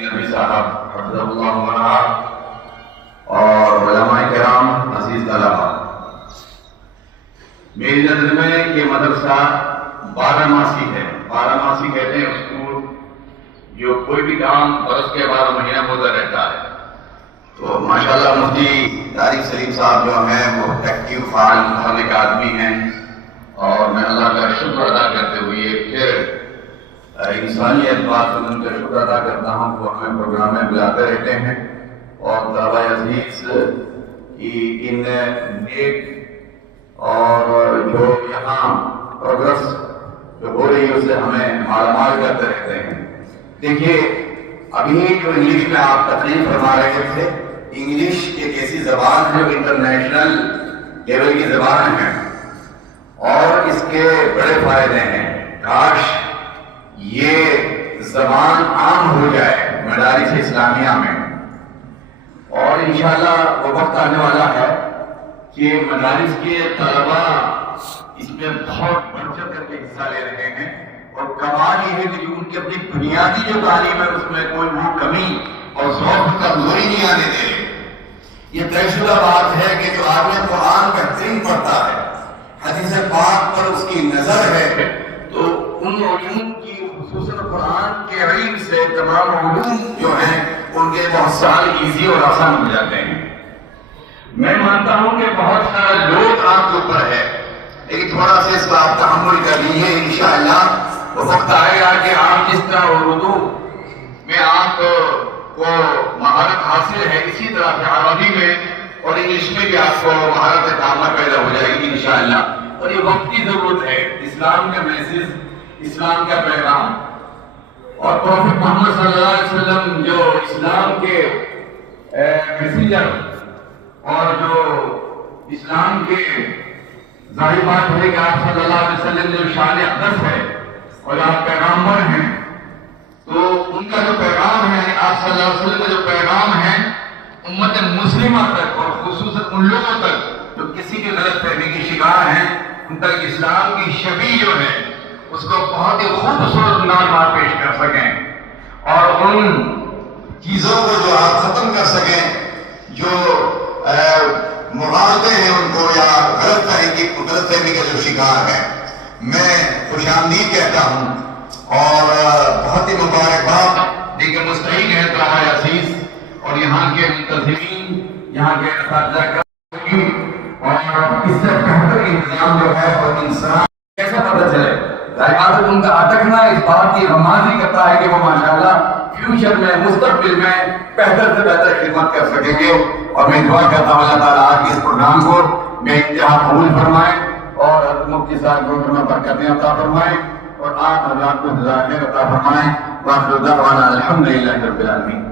نبی صاحب حفظہ اللہ ورعا اور علماء کرام، عزیز طلبہ، میری نظر میں یہ مدرسہ 12 ماسی ہے۔ 12 ماسی کہتے ہیں اس کو جو کوئی بھی کام برس کے 12 مہینہ ہوتا رہتا ہے۔ تو ماشاءاللہ مفتی طارق سلیم صاحب جو ہیں وہ ایکٹیو فعال متحرک آدمی ہیں، اور میں اللہ کا شکر ادا کرتے ہوئے پھر انسانی اعتبار سے ان کا شکر ادا کرتا ہوں کہ وہ ہمیں پروگرام میں بلاتے رہتے ہیں، اور طلبہ عزیز کی ان نیک اور جو یہاں پروگرس جو ہو رہی ہے اس سے ہمیں مالامال کرتے رہتے ہیں۔ دیکھیے ابھی جو انگلش میں آپ تقریر فرما رہے تھے، انگلش ایک ایسی زبان ہے جو انٹرنیشنل لیول کی زبان ہے، اور اس کے بڑے فائدے ہیں۔ کاش یہ زبان عام ہو جائے مدارس اسلامیہ میں، اور انشاءاللہ وہ وقت آنے والا ہے کہ مدارس کے طلبہ اس میں بہت بڑھ چڑھ کر کے حصہ لے رہے ہیں، اور کمال یہ ہے کہ ان کی اپنی بنیادی جو تعلیم ہے اس میں کوئی وہ کمی اور ذوق کمزوری نہیں آنے دے رہے۔ یہ طے شدہ بات ہے کہ جو آدمی قرآن بہترین پڑھتا ہے، حدیث پاک پر اس کی نظر ہے، تو ان علوم کی خصوصاً قرآن کے علم سے تمام علوم جو ہیں ان کے بہت سال ایزی اور آسان ہو جاتے ہیں۔ میں مانتا ہوں کہ بہت سارا لوگ آپ کے اوپر ہے، لیکن تھوڑا سا اس کا آپ تحمل کر لیجیے، انشاءاللہ وہ وقت آئے گا کہ آپ جس طرح اردو میں آپ کو مہارت حاصل ہے، اسی طرح سے عربی میں اور انگلش میں بھی آپ کو مہارت کامہ پیدا ہو جائے گی انشاءاللہ، اور یہ وقت کی ضرورت ہے۔ اسلام کا میسج، اسلام کا پیغام، اور پروفیٹ محمد صلی اللہ علیہ وسلم جو اسلام کے میسنجر اور جو اسلام کے ظاہر بات ہے کہ آپ صلی اللہ علیہ وسلم جو شان اقدس ہے اور آپ پیغامبر ہیں، تو ان کا جو پیغام ہے، آپ صلی اللہ علیہ وسلم کا جو پیغام ہے امت مسلمہ تک اور خصوصاً ان لوگوں تک جو کسی بھی غلط فہمی کی شکار ہیں، ان تک اسلام کی شبیہ جو ہے اس کو بہت ہی خوبصورت انداز پیش کر سکیں، اور ان چیزوں کو جو آپ ختم کر سکیں جو مغالطے ہیں ان کو، یا غلط فہمی کے جو شکار ہیں۔ میں خوش آمدید کہتا ہوں اور بہت ہی مبارکباد دیکھ مستحق ہے طلبہ عزیز اور یہاں کے منتظمین، یہاں کے اساتذہ کا، اور اس سے بہتر انتظام جو ہے اور انسان کیسا پتہ چلے۔ عبادت ان کا اٹکنا اس بات کی رمادی کرتا ہے کہ وہ ماشاءاللہ فیوچر میں، مستقبل میں بہتر سے بہتر خدمت کر سکیں گے، اور میں دعا کرتا ہوں اللہ تعالیٰ آج کے اس پروگرام کو میں انتہا قبول فرمائے، اور مفتی صاحب کو برکتیں عطا فرمائے، اور آپ حضرات کو جزائے خیر عطا فرمائیں۔ وآخر دعوانا الحمدللہ رب العالمین۔